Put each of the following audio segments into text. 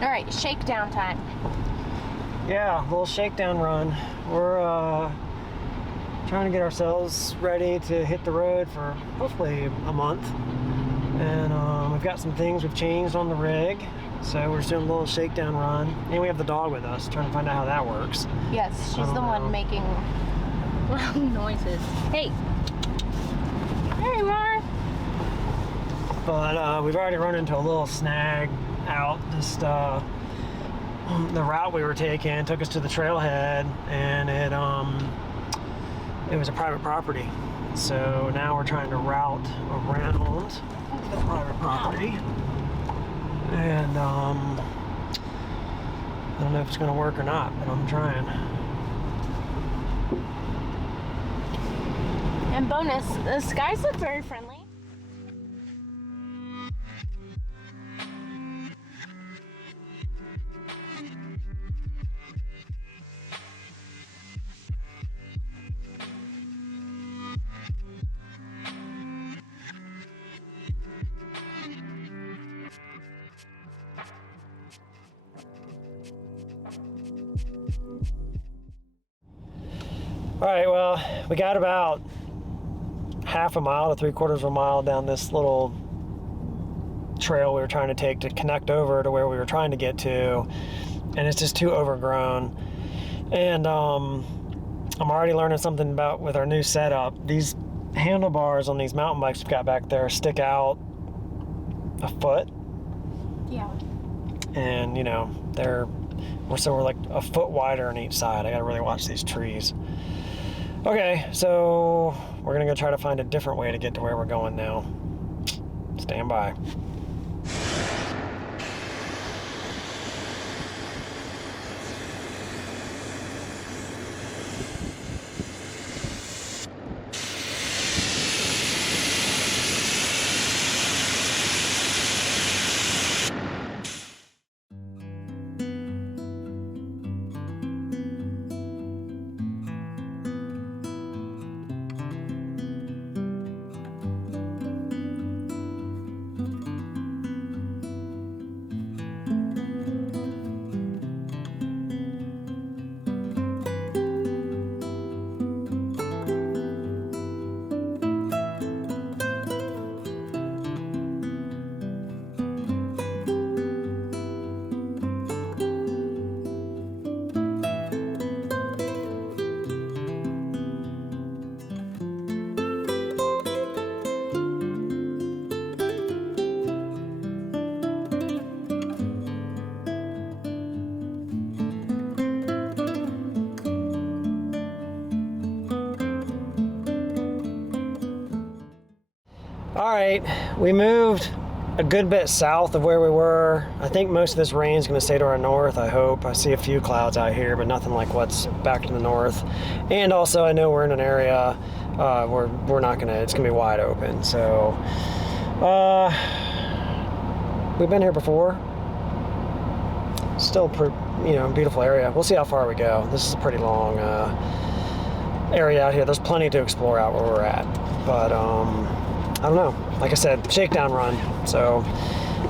All right, shakedown time. Yeah, a little shakedown run. We're trying to get ourselves ready to hit the road for hopefully a month. And we've got some things we've changed on the rig. So we're just doing a little shakedown run. And we have the dog with us, trying to find out how that works. Yes, she's the one making loud noises. Hey. Hey, Mar. But we've already run into a little snag out. Just the route we were taking took us to the trailhead, and it was a private property. So now we're trying to route around the private property. And I don't know if it's going to work or not, but I'm trying. And bonus, the skies look very friendly. All right, well, we got about half a mile to 3/4 of a mile down this little trail we were trying to take to connect over to where we were trying to get to, and it's just too overgrown. And I'm already learning something about with our new setup. These handlebars on these mountain bikes we've got back there stick out a foot. Yeah. And you know, we're like a foot wider on each side. I gotta really watch these trees. Okay, so we're gonna go try to find a different way to get to where we're going now. Stand by. All right, we moved a good bit south of where we were. I think most of this rain is going to stay to our north, I hope. I see a few clouds out here, but nothing like what's back to the north. And also, I know we're in an area where it's going to be wide open. So, we've been here before. Still, beautiful area. We'll see how far we go. This is a pretty long area out here. There's plenty to explore out where we're at. But, I don't know. Like I said, shakedown run. So,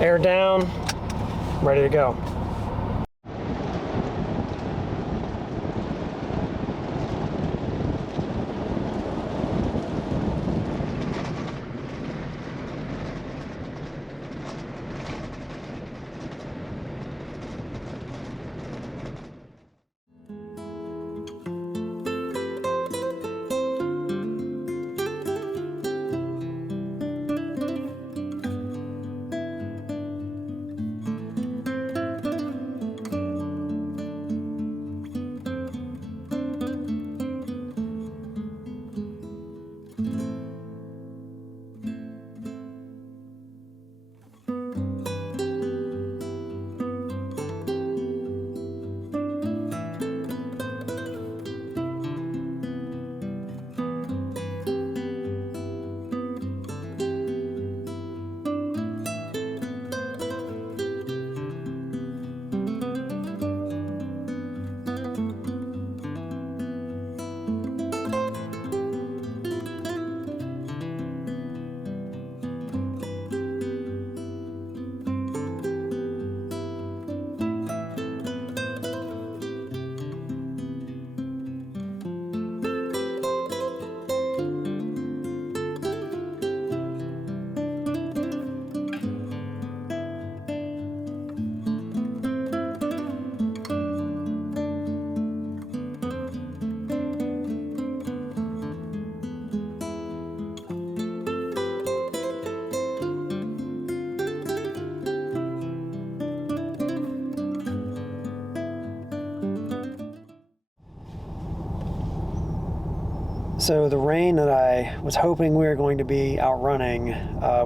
air down, ready to go. So the rain that I was hoping we were going to be outrunning,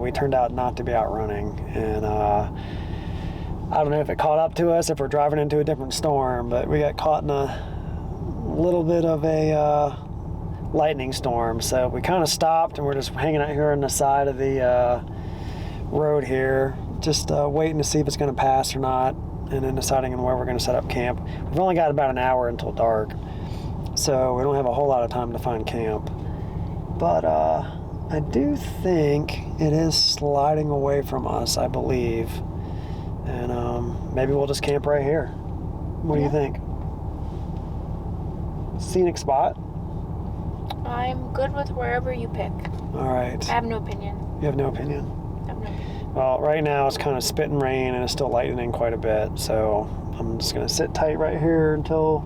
we turned out not to be outrunning. And I don't know if it caught up to us, if we're driving into a different storm, but we got caught in a little bit of a lightning storm. So we kind of stopped and we're just hanging out here on the side of the road here, just waiting to see if it's going to pass or not, and then deciding on where we're going to set up camp. We've only got about an hour until dark, so we don't have a whole lot of time to find camp. But I do think it is sliding away from us, I believe. And maybe we'll just camp right here. What do you think? Scenic spot? I'm good with wherever you pick. All right. I have no opinion. You have no opinion? I have no opinion. Well, right now it's kind of spitting rain and it's still lightning quite a bit, so I'm just going to sit tight right here until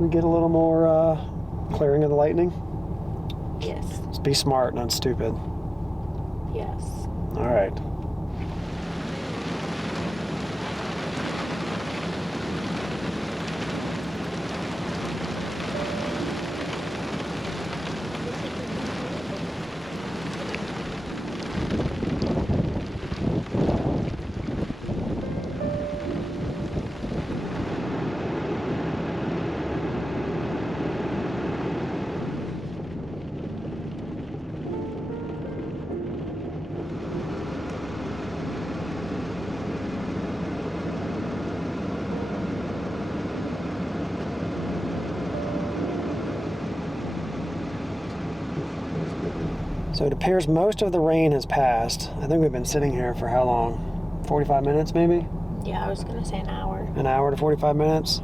we get a little more clearing of the lightning. Yes. Just be smart, not stupid. Yes. All right. So it appears most of the rain has passed. I think we've been sitting here for how long? 45 minutes maybe? Yeah, I was going to say an hour. An hour to 45 minutes.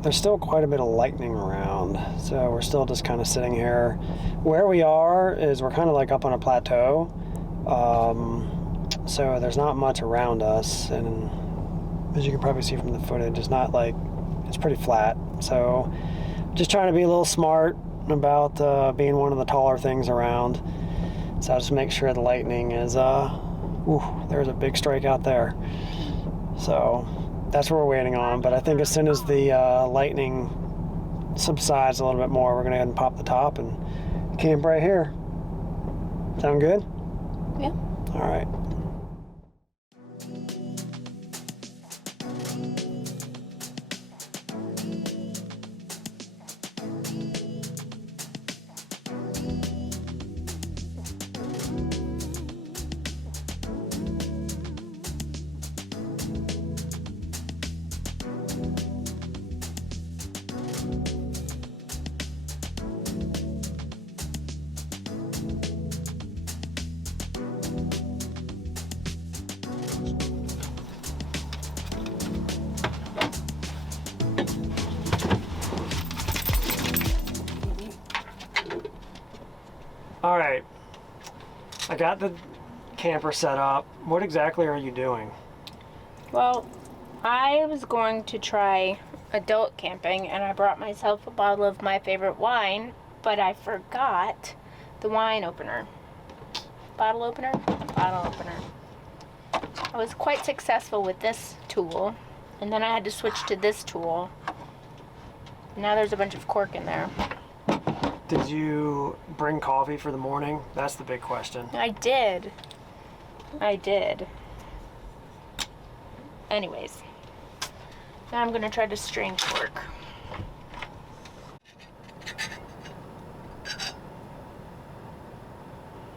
There's still quite a bit of lightning around, so we're still just kind of sitting here. Where we are is we're kind of like up on a plateau, so there's not much around us, and as you can probably see from the footage, it's not like, it's pretty flat. So just trying to be a little smart about being one of the taller things around. So I'll just make sure the lightning is, there's a big strike out there. So that's what we're waiting on. But I think as soon as the lightning subsides a little bit more, we're gonna go ahead and pop the top and camp right here. Sound good? Yeah. All right. All right, I got the camper set up. What exactly are you doing? Well, I was going to try adult camping, and I brought myself a bottle of my favorite wine, but I forgot the wine opener. Bottle opener? Bottle opener. I was quite successful with this tool, and then I had to switch to this tool. Now there's a bunch of cork in there. Did you bring coffee for the morning? That's the big question. I did. Anyways, now I'm gonna try to strain cork.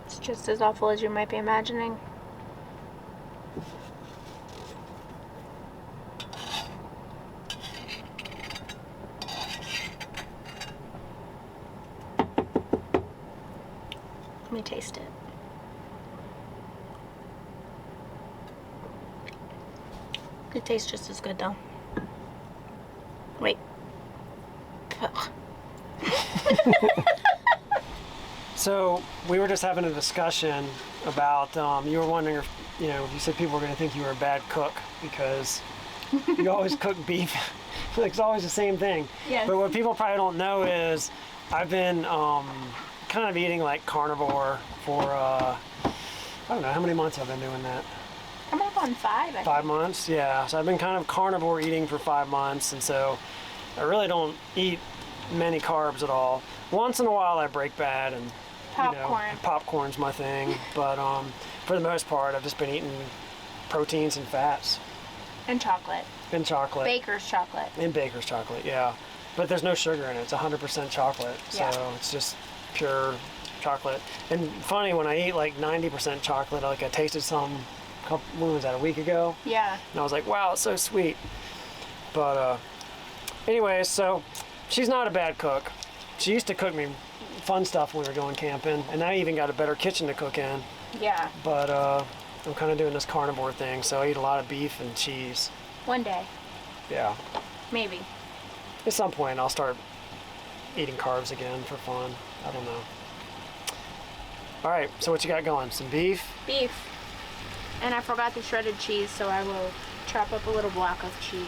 It's just as awful as you might be imagining. Let me taste it. It tastes just as good though. Wait. Ugh. So we were just having a discussion about, you were wondering if, you said people were going to think you were a bad cook because you always cook beef. Like, it's always the same thing. Yes. But what people probably don't know is I've been kind of eating like carnivore for, I don't know, how many months I've been doing that? I'm up on 5, I think. 5 months, yeah. So I've been kind of carnivore eating for 5 months, and so I really don't eat many carbs at all. Once in a while I break bad and Popcorn. Popcorn's my thing, but for the most part I've just been eating proteins and fats. And chocolate. And chocolate. Baker's chocolate. And baker's chocolate, yeah. But there's no sugar in it. It's 100% chocolate. So it's just pure chocolate. And funny, when I eat like 90% chocolate, like I tasted some, when was that, a week ago? Yeah. And I was like, wow, it's so sweet. But anyways, so she's not a bad cook. She used to cook me fun stuff when we were going camping. And I even got a better kitchen to cook in. Yeah. But I'm kind of doing this carnivore thing, so I eat a lot of beef and cheese. One day. Yeah. Maybe. At some point, I'll start eating carbs again for fun. I don't know. All right, so what you got going? Some beef? Beef. And I forgot the shredded cheese, so I will chop up a little block of cheese.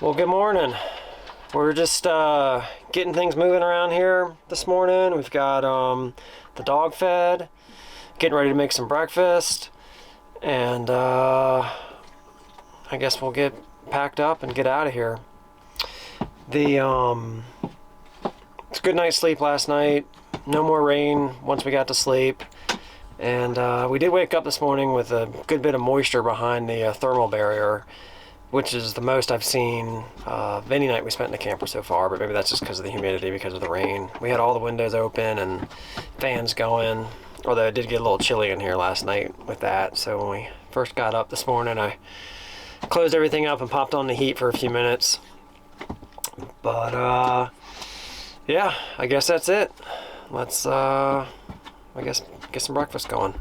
Well, good morning. We're just getting things moving around here this morning. We've got the dog fed, getting ready to make some breakfast, and I guess we'll get packed up and get out of here. It's a good night's sleep last night. No more rain once we got to sleep. And we did wake up this morning with a good bit of moisture behind the thermal barrier, which is the most I've seen of any night we spent in the camper so far, but maybe that's just because of the humidity, because of the rain. We had all the windows open and fans going, although it did get a little chilly in here last night with that. So when we first got up this morning, I closed everything up and popped on the heat for a few minutes. But yeah, I guess that's it. Let's I guess get some breakfast going.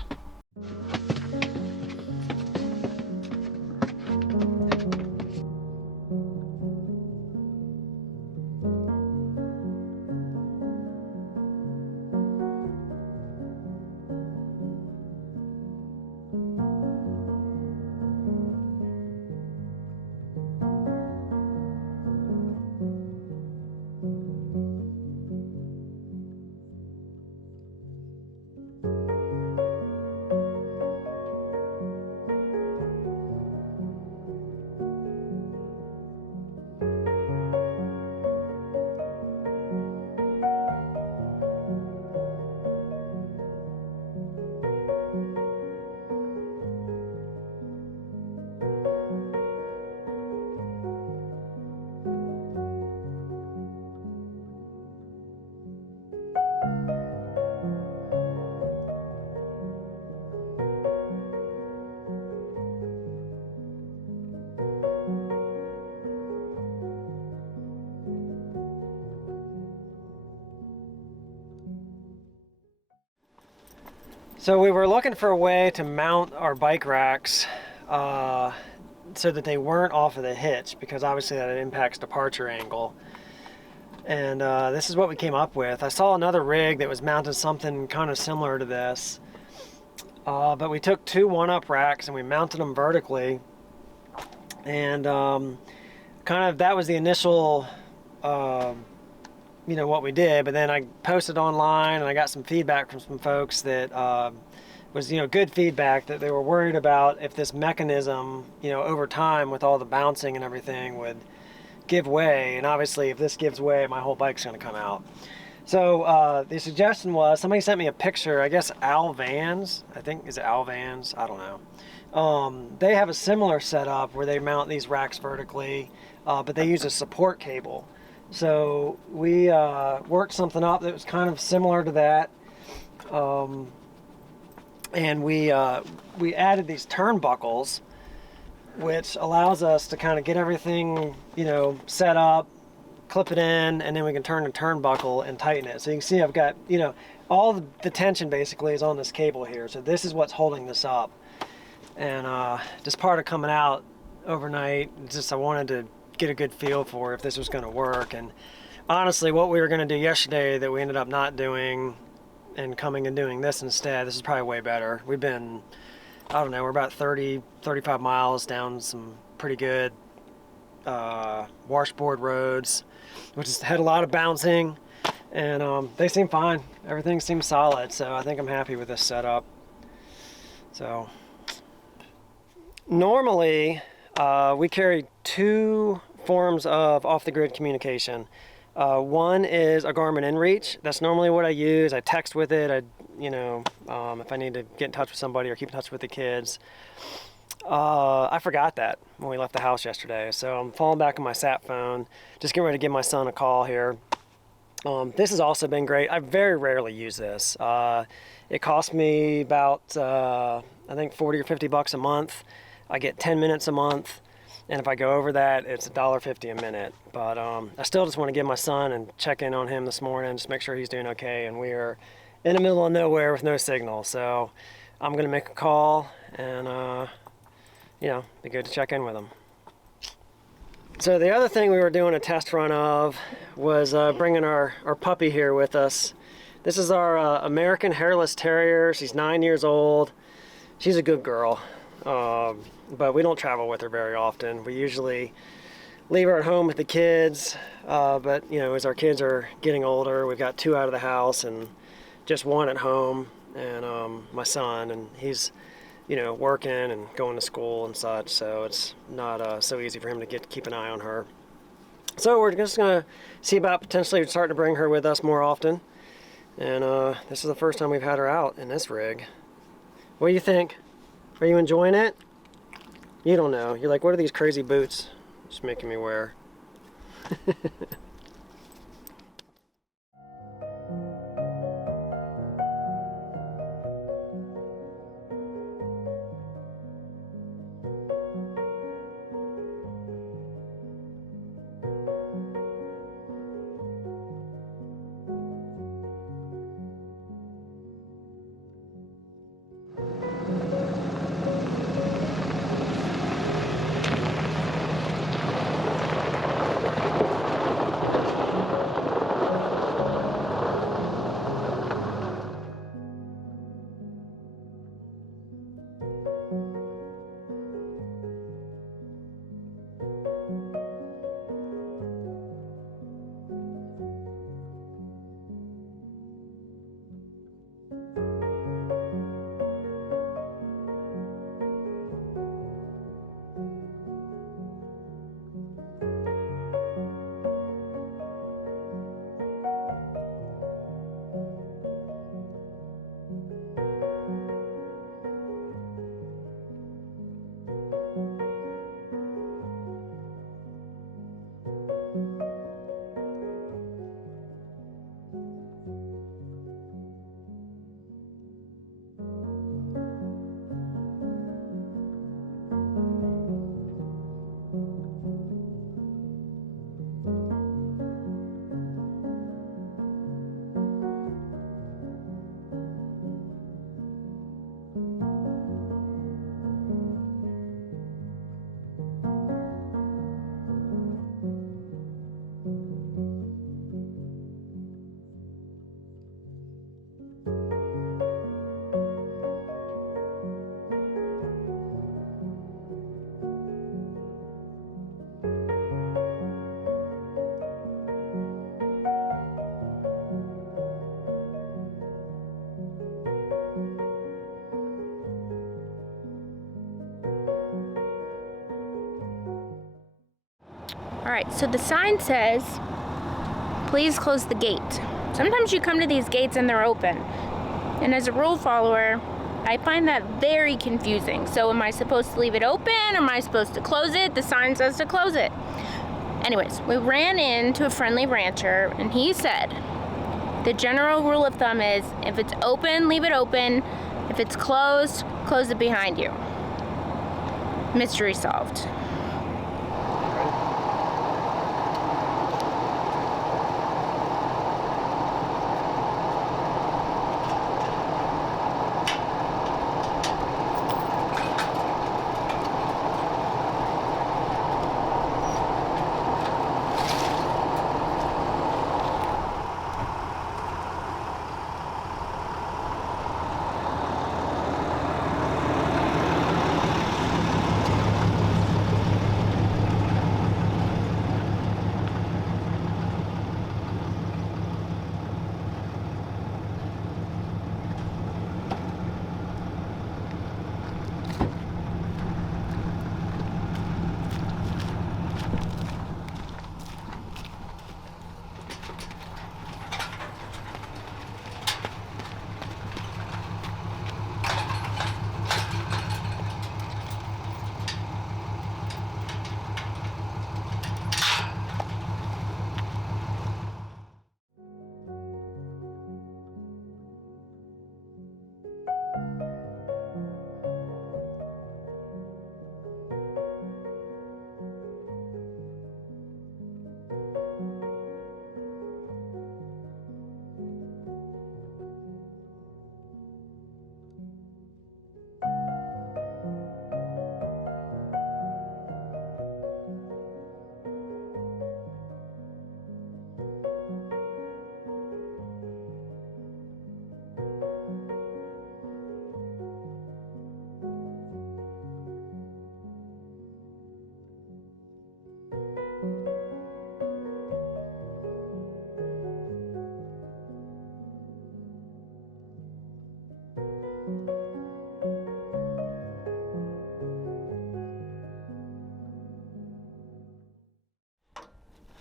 So we were looking for a way to mount our bike racks so that they weren't off of the hitch, because obviously that impacts departure angle. And this is what we came up with. I saw another rig that was mounted something kind of similar to this. But we took two one-up racks and we mounted them vertically. And kind of that was the initial, you know, what we did. But then I posted online and I got some feedback from some folks that was, you know, good feedback, that they were worried about if this mechanism, you know, over time with all the bouncing and everything would give way. And obviously if this gives way, my whole bike's going to come out. So the suggestion was, somebody sent me a picture, I guess Al Vans, I think, is it Al Vans? I don't know. They have a similar setup where they mount these racks vertically, but they use a support cable. So we worked something up that was kind of similar to that. And we added these turnbuckles, which allows us to kind of get everything, you know, set up, clip it in, and then we can turn the turnbuckle and tighten it. So you can see I've got, you know, all the tension basically is on this cable here. So this is what's holding this up. And just part of coming out overnight, just I wanted to get a good feel for if this was going to work. And honestly, what we were going to do yesterday that we ended up not doing and coming and doing this instead, this is probably way better. We've been, I don't know, we're about 35 miles down some pretty good washboard roads, which has had a lot of bouncing, and they seem fine. Everything seems solid, so I think I'm happy with this setup. So normally we carry two forms of off-the-grid communication. One is a Garmin inReach. That's normally what I use. I text with it. You know, if I need to get in touch with somebody or keep in touch with the kids. I forgot that when we left the house yesterday, so I'm falling back on my sat phone, just getting ready to give my son a call here. This has also been great. I very rarely use this. It costs me about, I think 40 or 50 bucks a month. I get 10 minutes a month, and if I go over that, it's $1.50 a minute. But I still just want to give my son and check in on him this morning, just make sure he's doing okay, and we are in the middle of nowhere with no signal, so I'm going to make a call and you know, be good to check in with them. So the other thing we were doing a test run of was bringing our puppy here with us. This is our American Hairless Terrier. She's 9 years old. She's a good girl, but we don't travel with her very often. We usually leave her at home with the kids, but you know, as our kids are getting older, we've got two out of the house and just one at home, and my son, and he's, you know, working and going to school and such, so it's not so easy for him to keep an eye on her. So we're just gonna see about potentially starting to bring her with us more often, and this is the first time we've had her out in this rig. What do you think? Are you enjoying it? You don't know. You're like, what are these crazy boots just making me wear? All right, so the sign says, please close the gate. Sometimes you come to these gates and they're open. And as a rule follower, I find that very confusing. So am I supposed to leave it open? Am I supposed to close it? The sign says to close it. Anyways, we ran into a friendly rancher and he said, the general rule of thumb is if it's open, leave it open. If it's closed, close it behind you. Mystery solved.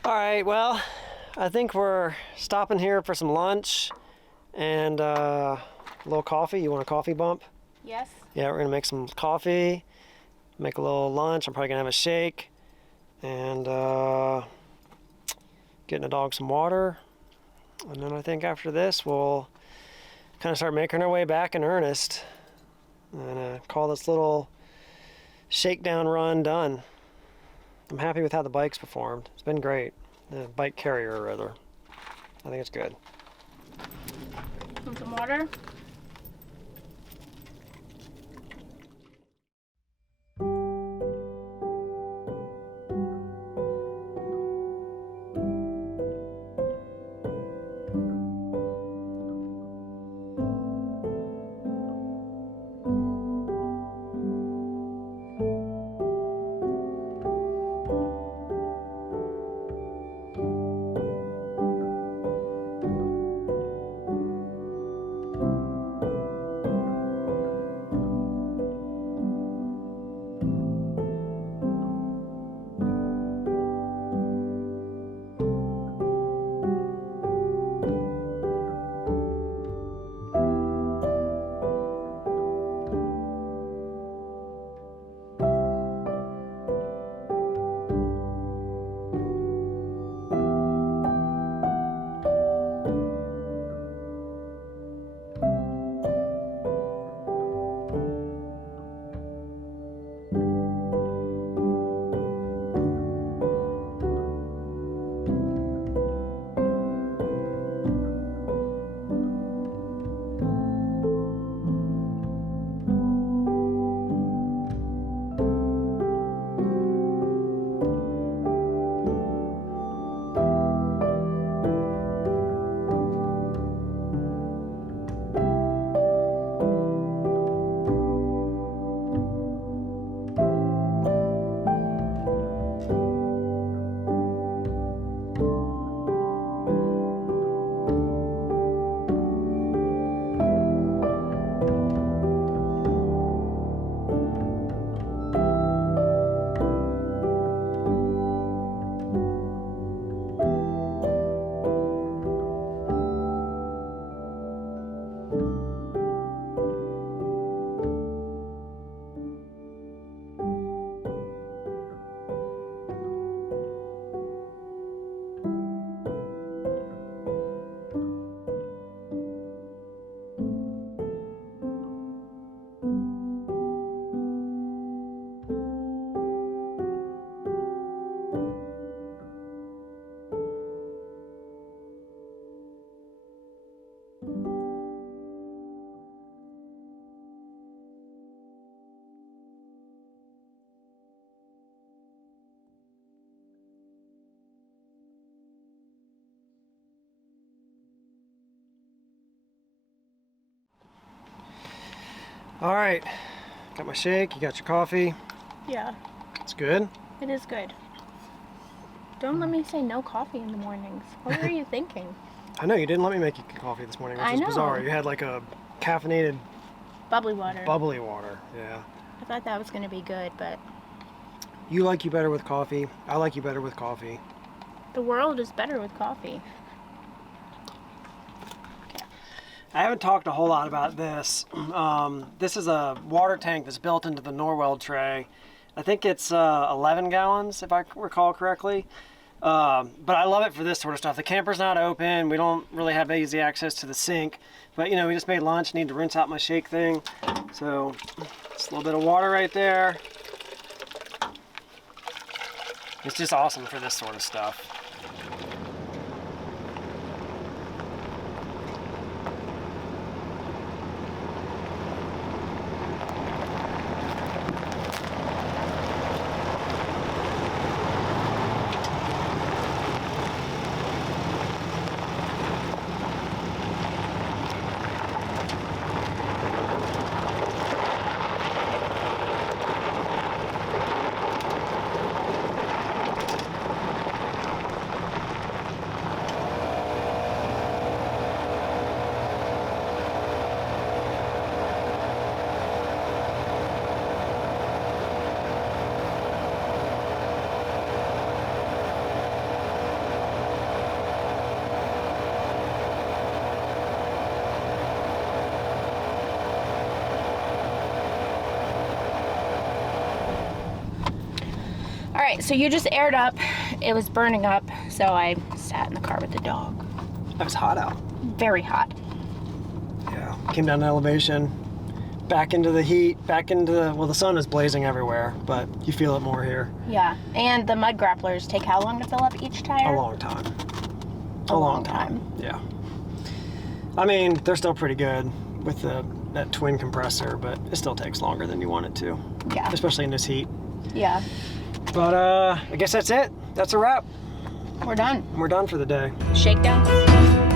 All right, well, I think we're stopping here for some lunch and a little coffee. You want a coffee bump? Yes. Yeah, we're gonna make some coffee, make a little lunch. I'm probably gonna have a shake and getting the dog some water. And then I think after this, we'll kind of start making our way back in earnest and call this little shakedown run done. I'm happy with how the bike's performed. It's been great. The bike carrier, rather. I think it's good. Want some water? All right, got my shake, you got your coffee. Yeah, It's good. it is good. Don't let me say no coffee in the mornings. What were you thinking? I know, you didn't let me make you coffee this morning, which I is know. bizarre. You had like a caffeinated Bubbly water. bubbly water, yeah. I thought that was going to be good, but You like you better with coffee. I like you better with coffee. the world is better with coffee. I haven't talked a whole lot about this. This is a water tank that's built into the Norweld tray. I think it's 11 gallons, if I recall correctly. But I love it for this sort of stuff. The camper's not open. We don't really have easy access to the sink. But, you know, we just made lunch. Need to rinse out my shake thing. So, just a little bit of water right there. It's just awesome for this sort of stuff. All right, so you just aired up. It was burning up, so I sat in the car with the dog. It was hot out. Very hot. Yeah, came down to elevation, back into the heat, back into the, well, the sun is blazing everywhere, but you feel it more here. Yeah, and the mud grapplers take how long to fill up each tire? A long time. A long time. Yeah. I mean, they're still pretty good with that twin compressor, but it still takes longer than you want it to. Yeah. Especially in this heat. Yeah. But I guess that's it. That's a wrap. We're done. We're done for the day. Shakedown.